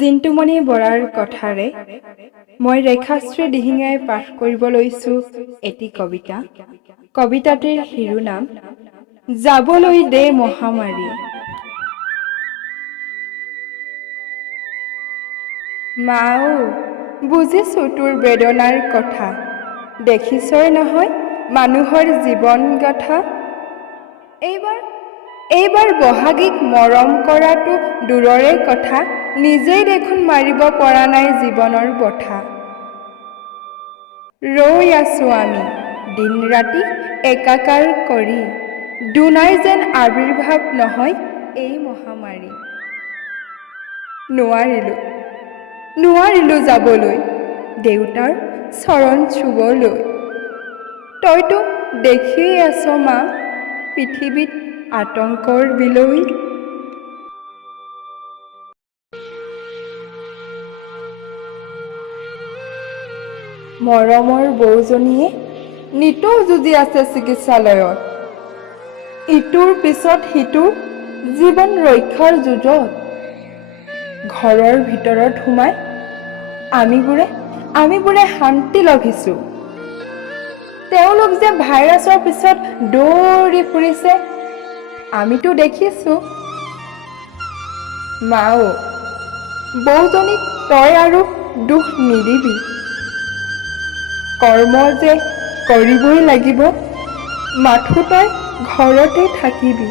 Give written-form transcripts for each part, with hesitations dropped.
জিন্তুমণি বৰাৰ কথাৰে মই ৰেখাশ্ৰী দিহিঙাই পাঠ কৰিব লৈছোঁ এটি কবিতা। কবিতাটিৰ শিৰোনাম যাবলৈ দে মহামাৰী। মাও, বুজিছোঁ তোৰ বেদনাৰ কথা, দেখিছই নহয় মানুহৰ জীৱন গাথা। এইবাৰ বহাগীক মৰম কৰাটো দূৰৰে কথা, নিজেই দেখোন মাৰিব পৰা নাই জীৱনৰ বঠা। ৰৈ আছোঁ আমি দিন ৰাতি একাকাৰ কৰি, দুনাই যেন আবিৰ্ভাৱ নহয় এই মহামাৰী। নোৱাৰিলোঁ যাবলৈ দেউতাৰ চৰণ চুবলৈ। তইতো দেখিয়েই আছ মা, পৃথিৱীত আতংকৰ বিলৈ। মৰমৰ বৌজনীয়ে নিতৌ যুঁজি আছে চিকিৎসালয়ত, ইটোৰ পিছত সিটো জীৱন ৰক্ষাৰ যুঁজত। ঘৰৰ ভিতৰত সোমাই আমিবোৰে শান্তি লভিছোঁ, তেওঁলোক যে ভাইৰাছৰ পিছত দৌৰি ফুৰিছে আমিতো দেখিছোঁ। মাও, বৌজনীক তই আৰু দুখ নিদিবি, কৰ্ম যে কৰিবই লাগিব, মাথো তই ঘৰতে থাকিবি।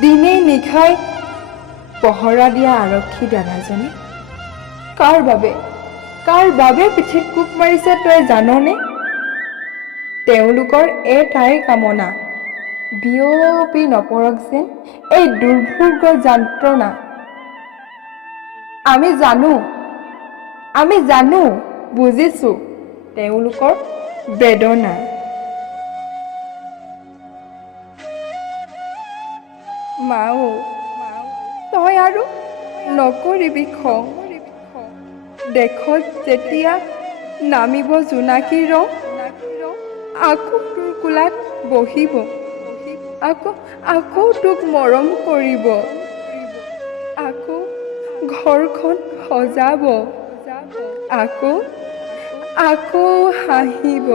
দিনে নিশাই পহৰা দিয়া আৰক্ষী দাদাজনে কাৰ বাবে পিঠিত কোব মাৰিছে তই জাননে? তেওঁলোকৰ এটাই কামনা, বিয়পি নপৰক যেন এই দুৰ্ভোগ যন্ত্ৰণা। আমি জানো বুজিছোঁ তেওঁলোকৰ বেদনা। মাও, তই আৰু নকৰিবি খং, দেশত যেতিয়া নামিব জোনাকী ৰং, আকৌ তোৰ কোলাত বহিব, আকৌ তোক মৰম কৰিব, আকৌ ঘৰখন সজাব, আকৌ হাঁহিব।